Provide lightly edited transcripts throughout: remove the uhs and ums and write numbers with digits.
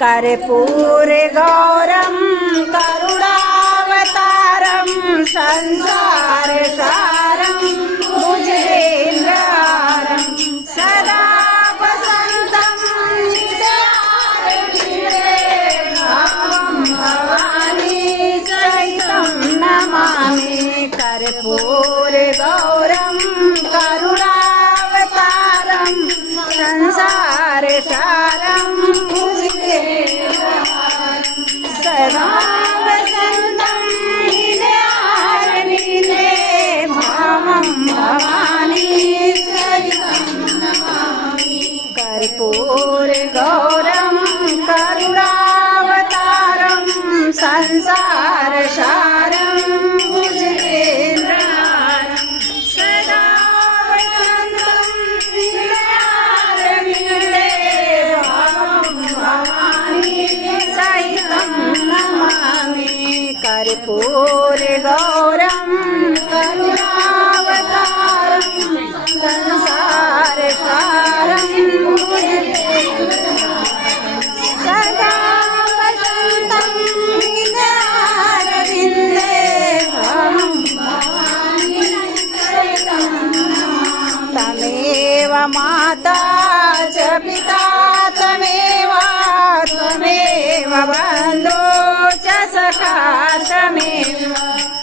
कर्पूरे गौरम करुणावतारम संसारसारम भुजगेन्द्रहारम सदा वसन्तं भवानी सहितं नमामि कर्पूरे गौरम करुणावतारम संसारसारम सदा वसन्तं हृदयारविन्दे भावं भवानी सहितं नमामि कर्पूरे गौरं करुणावतारं संसारसारं भुजगेन्द्रहारं सदा वसन्तं हृदयारविन्दे भावं भवानी सहितं नमामि कर्पूरे गौरं करुणावतारं संसारसारं सदा वसन्तं हृदयारविन्दे भावं भवानी सहितं नमामि तमेव माता च पिता तमेव बन्धो च सखा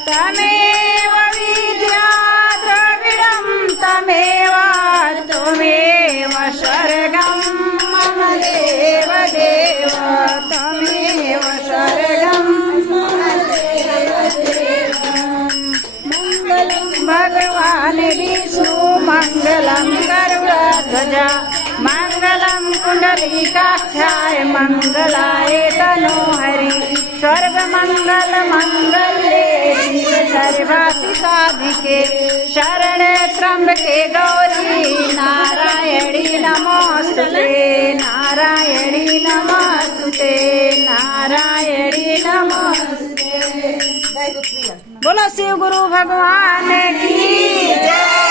तमेव विद्या द्रविडं तमेव स्वर्गं मम देव देव तमेव स्वर्गं मम देव देव मङ्गलं भगवान् विष्णु मङ्गलं गरुडध्वज मङ्गलं कुण्डलिकाक्षाय मङ्गलाय तनोहरि सर्वमङ्गलमङ्गले शिवे सर्वार्थिसाधिके शरणे त्र्यम्बके गौरी नारायणी नमोस्तुते नारायणी नमोस्तुते नारायणी नमोस्तुते। बोलो शिव गुरु भगवान की जय।